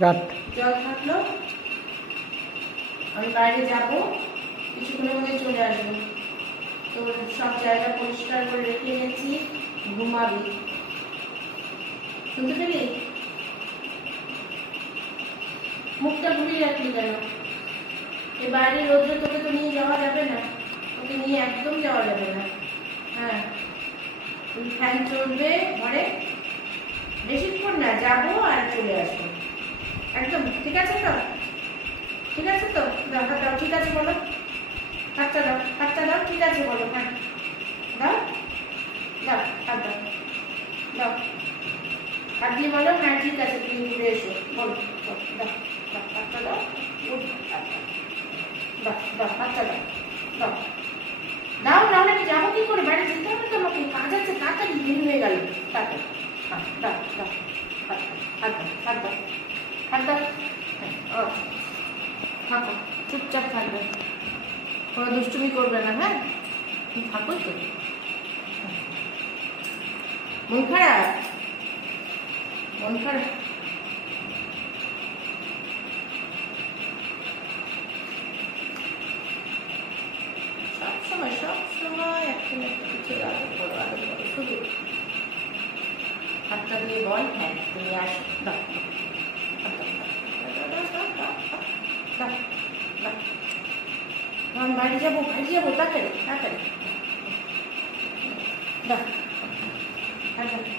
জল থাকলো, আমি বাইরে যাব, কিছুক্ষণের মধ্যে চলে আসবো। তো সব জায়গা পরিষ্কার করে রেখে গেছি, ঘুমাবি। শুনতে পেলি? মুখটা ঘুরিয়ে রাখলি কেন? এই বাইরে রোদ্রে তোকে তো নিয়ে যাওয়া যাবে না, তোকে নিয়ে একদম যাওয়া যাবে না। হ্যাঁ, ফ্যান চলবে ঘরে, বেশিক্ষণ না, যাবো আর চলে আসবো একদম। ঠিক আছে তো? ঠিক আছে তো? দাও হাত দাও, ঠিক আছে বলো, হাতটা দাও, হাতটা দাও, ঠিক আছে বলো। হ্যাঁ দাও দাও, হাত দাও, দাও হাত দিয়ে বলো হ্যাঁ ঠিক আছে, তুমি ঘুরে এসো বলো। দাও দাও, হাতটা দাও, দাও দাও, হাতটা দাও, দাও দাও, নাহলে আমি যাবো কি করে? বাইরে যেতে হবে তো আমাকে, কাজ আছে, তাড়াতাড়ি দেরি হয়ে গেল। তাড়াতাড়ি দাও দাও, হাত দাও, হাত দাও, হাত দাও। থাকো, চুপচাপ থাকবে, কোনো দুষ্টুমি করবে না। হ্যাঁ থাকো তো। মন খারাপ? মন খারাপ? সবসময় একটা না একটা কিছু আগে করো, আগে করো, শুধু হাতটা দিয়ে বল হ্যাঁ তুমি আসো। দাও আমি বাড়ি যাবো, বাড়ি যাবো, তাড়াতাড়ি তাড়াতাড়ি দাও।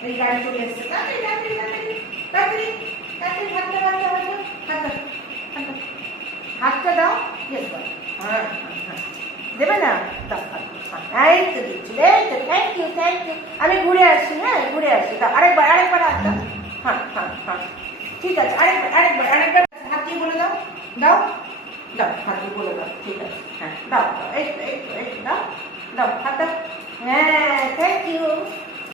এই গাড়ি চলে এসছে, তাড়াতাড়ি তাড়াতাড়ি তাড়াতাড়ি তাড়াতাড়ি তাড়াতাড়ি, হাতটা হাতটা হাতটা হাতটা হাতটা দাও। ইয়েস বল, হ্যাঁ হ্যাঁ দেবে না? দাও, এই তো দিচ্ছি, এই তো, থ্যাংক ইউ থ্যাংক ইউ। আমি ঘুরে আসি, হ্যাঁ ঘুরে আসি। দাও আরেকবার, আরেকবার হাত দাও। হ্যাঁ হ্যাঁ হ্যাঁ ঠিক আছে, আরেকবার আরেকবার আরেকবার হাত দিয়ে বলে দাও, দাও দাও, হাত দিয়ে বলে দাও, ঠিক আছে। হ্যাঁ দাও দাও, এই তো এই তো এই তো, দাও দাও হাত